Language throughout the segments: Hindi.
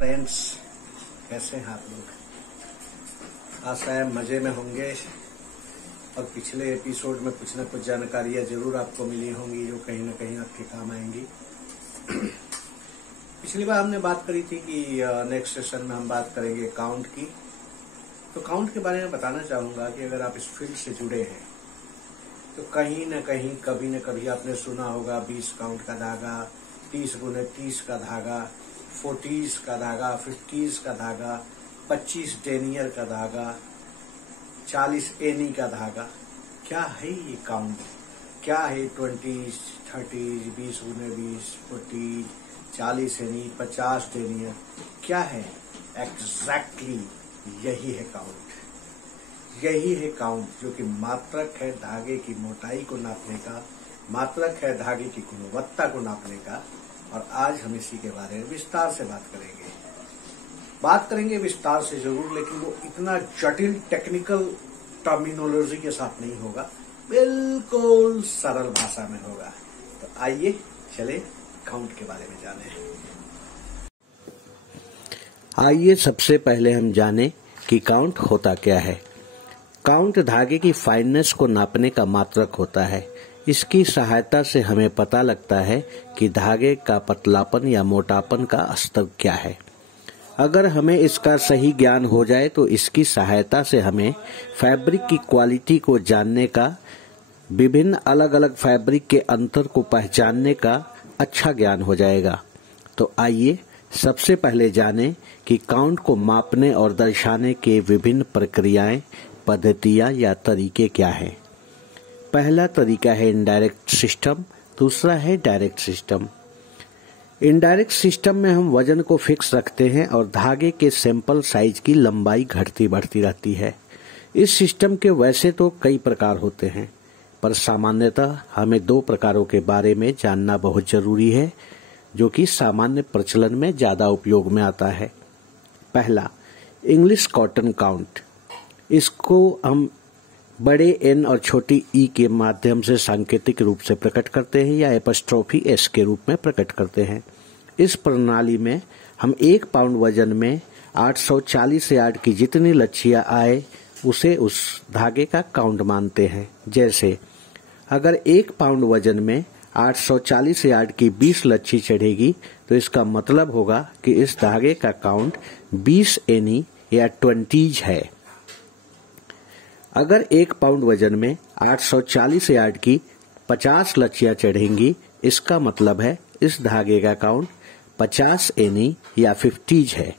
फ्रेंड्स, कैसे हैं आप लोग? आशा है मजे में होंगे और पिछले एपिसोड में कुछ न कुछ जानकारियां जरूर आपको मिली होंगी जो कहीं न कहीं आपके काम आएंगी। पिछली बार हमने बात करी थी कि नेक्स्ट सेशन में हम बात करेंगे काउंट की। तो काउंट के बारे में बताना चाहूंगा कि अगर आप इस फील्ड से जुड़े हैं तो कहीं न कहीं कभी न कभी आपने सुना होगा 20 काउंट का धागा, 30 गुने 30 का धागा, 40s का धागा, 50s का धागा, 25 डेनियर का धागा, 40 एनी का धागा। क्या है ये काउंट? क्या है 20s, 30s, 20 गुने 20, 40, 40 एनी, 50 डेनियर? क्या है एग्जैक्टली? यही है काउंट। यही है काउंट, जो कि मात्रक है धागे की मोटाई को नापने का, मात्रक है धागे की गुणवत्ता को नापने का। और आज हम इसी के बारे में विस्तार से बात करेंगे विस्तार से जरूर, लेकिन वो इतना जटिल टेक्निकल टर्मिनोलॉजी के साथ नहीं होगा, बिल्कुल सरल भाषा में होगा। तो आइए चले काउंट के बारे में जाने। आइए सबसे पहले हम जानें कि काउंट होता क्या है। काउंट धागे की फाइननेस को नापने का मात्रक होता है। इसकी सहायता से हमें पता लगता है कि धागे का पतलापन या मोटापन का स्तर क्या है। अगर हमें इसका सही ज्ञान हो जाए तो इसकी सहायता से हमें फैब्रिक की क्वालिटी को जानने का, विभिन्न अलग अलग फैब्रिक के अंतर को पहचानने का अच्छा ज्ञान हो जाएगा। तो आइए सबसे पहले जानें कि काउंट को मापने और दर्शाने के विभिन्न प्रक्रियाएं, पद्धतियां या तरीके क्या हैं। पहला तरीका है इनडायरेक्ट सिस्टम, दूसरा है डायरेक्ट सिस्टम। इनडायरेक्ट सिस्टम में हम वजन को फिक्स रखते हैं और धागे के सैंपल साइज की लंबाई घटती बढ़ती रहती है। इस सिस्टम के वैसे तो कई प्रकार होते हैं, पर सामान्यतः हमें दो प्रकारों के बारे में जानना बहुत जरूरी है, जो कि सामान्य प्रचलन में ज्यादा उपयोग में आता है। पहला, इंग्लिश कॉटन काउंट। इसको हम बड़े एन और छोटी ई के माध्यम से सांकेतिक रूप से प्रकट करते हैं या एपस्ट्रोफी एस के रूप में प्रकट करते हैं। इस प्रणाली में हम 1 पाउंड वजन में 840 यार्ड की जितनी लच्छियां आए उसे उस धागे का काउंट मानते हैं। जैसे अगर 1 पाउंड वजन में 840 यार्ड की 20 लच्छी चढ़ेगी तो इसका मतलब होगा कि इस धागे का काउंट 20 एनी या 20s है। अगर 1 पाउंड वजन में 840 यार्ड की 50 लच्छियां चढ़ेंगी, इसका मतलब है इस धागे का काउंट 50 एनी या 50s है।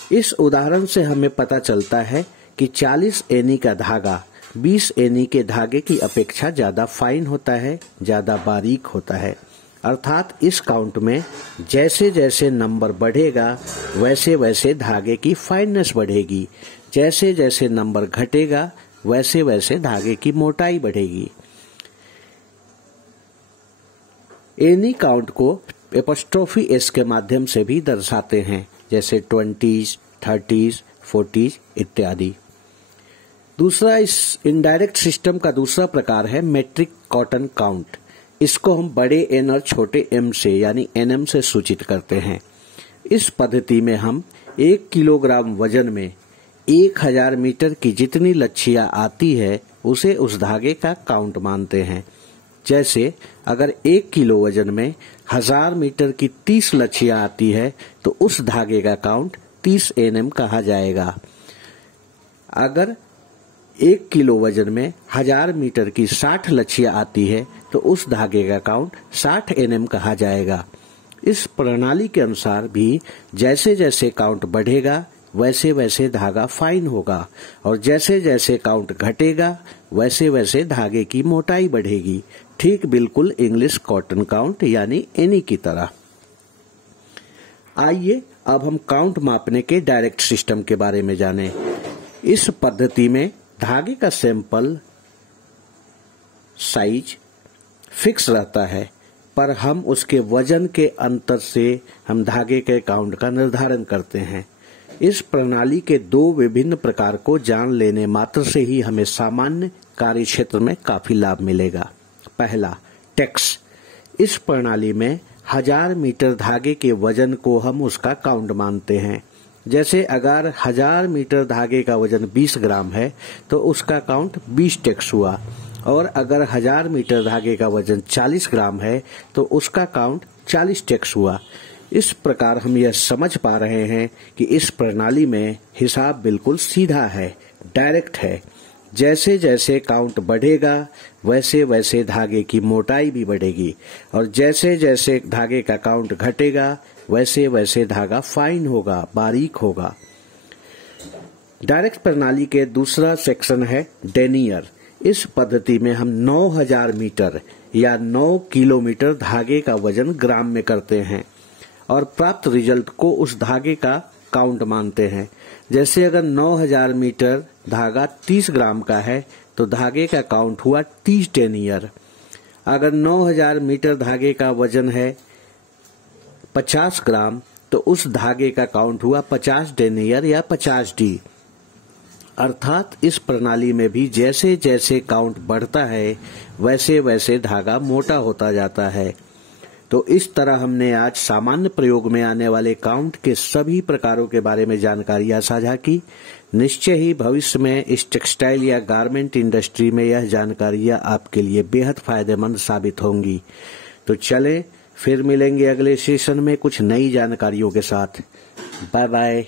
इस उदाहरण से हमें पता चलता है कि 40 एनी का धागा 20 एनी के धागे की अपेक्षा ज्यादा फाइन होता है, ज्यादा बारीक होता है। अर्थात इस काउंट में जैसे जैसे नंबर बढ़ेगा वैसे वैसे धागे की फाइननेस बढ़ेगी, जैसे जैसे नंबर घटेगा वैसे वैसे धागे की मोटाई बढ़ेगी। एनी काउंट को एपस्ट्रोफी एस के माध्यम से भी दर्शाते हैं, जैसे 20s, 30s, 40s इत्यादि। दूसरा, इस इनडायरेक्ट सिस्टम का दूसरा प्रकार है मेट्रिक कॉटन काउंट। इसको हम बड़े एन और छोटे एम से यानी एनएम से सूचित करते हैं। इस पद्धति में हम 1 किलोग्राम वजन में 1000 मीटर की जितनी लच्छियां आती है उसे उस धागे का काउंट मानते हैं। जैसे अगर 1 किलो वजन में 1000 मीटर की 30 लच्छियां आती है तो उस धागे का काउंट 30 एनएम कहा जाएगा। अगर 1 किलो वजन में 1000 मीटर की 60 लच्छियां आती है तो उस धागे का काउंट 60 एनएम कहा जाएगा। इस प्रणाली के अनुसार भी जैसे जैसे काउंट बढ़ेगा वैसे वैसे धागा फाइन होगा और जैसे जैसे काउंट घटेगा वैसे वैसे धागे की मोटाई बढ़ेगी, ठीक बिल्कुल इंग्लिश कॉटन काउंट यानी एनी की तरह। आइए अब हम काउंट मापने के डायरेक्ट सिस्टम के बारे में जानें। इस पद्धति में धागे का सैंपल साइज फिक्स रहता है, पर हम उसके वजन के अंतर से हम धागे के काउंट का निर्धारण करते हैं। इस प्रणाली के दो विभिन्न प्रकार को जान लेने मात्र से ही हमें सामान्य कार्य क्षेत्र में काफी लाभ मिलेगा। पहला, टेक्स। इस प्रणाली में 1000 मीटर धागे के वजन को हम उसका काउंट मानते हैं। जैसे अगर 1000 मीटर धागे का वजन 20 ग्राम है तो उसका काउंट 20 टेक्स हुआ, और अगर 1000 मीटर धागे का वजन 40 ग्राम है तो उसका काउंट 40 टेक्स हुआ। इस प्रकार हम यह समझ पा रहे हैं कि इस प्रणाली में हिसाब बिल्कुल सीधा है, डायरेक्ट है। जैसे जैसे काउंट बढ़ेगा वैसे वैसे धागे की मोटाई भी बढ़ेगी, और जैसे जैसे धागे का काउंट घटेगा वैसे वैसे धागा फाइन होगा, बारीक होगा। डायरेक्ट प्रणाली के दूसरा सेक्शन है डेनियर। इस पद्धति में हम 9000 मीटर या 9 किलोमीटर धागे का वजन ग्राम में करते हैं और प्राप्त रिजल्ट को उस धागे का काउंट मानते हैं। जैसे अगर 9000 मीटर धागा 30 ग्राम का है तो धागे का काउंट हुआ 30 डेनियर। अगर 9000 मीटर धागे का वजन है 50 ग्राम तो उस धागे का काउंट हुआ 50 डेनियर या 50 डी। अर्थात इस प्रणाली में भी जैसे जैसे काउंट बढ़ता है वैसे वैसे धागा मोटा होता जाता है। तो इस तरह हमने आज सामान्य प्रयोग में आने वाले काउंट के सभी प्रकारों के बारे में जानकारियां साझा की। निश्चय ही भविष्य में इस टेक्सटाइल या गारमेंट इंडस्ट्री में यह जानकारियां आपके लिए बेहद फायदेमंद साबित होंगी। तो चलें फिर मिलेंगे अगले सेशन में कुछ नई जानकारियों के साथ। Bye bye.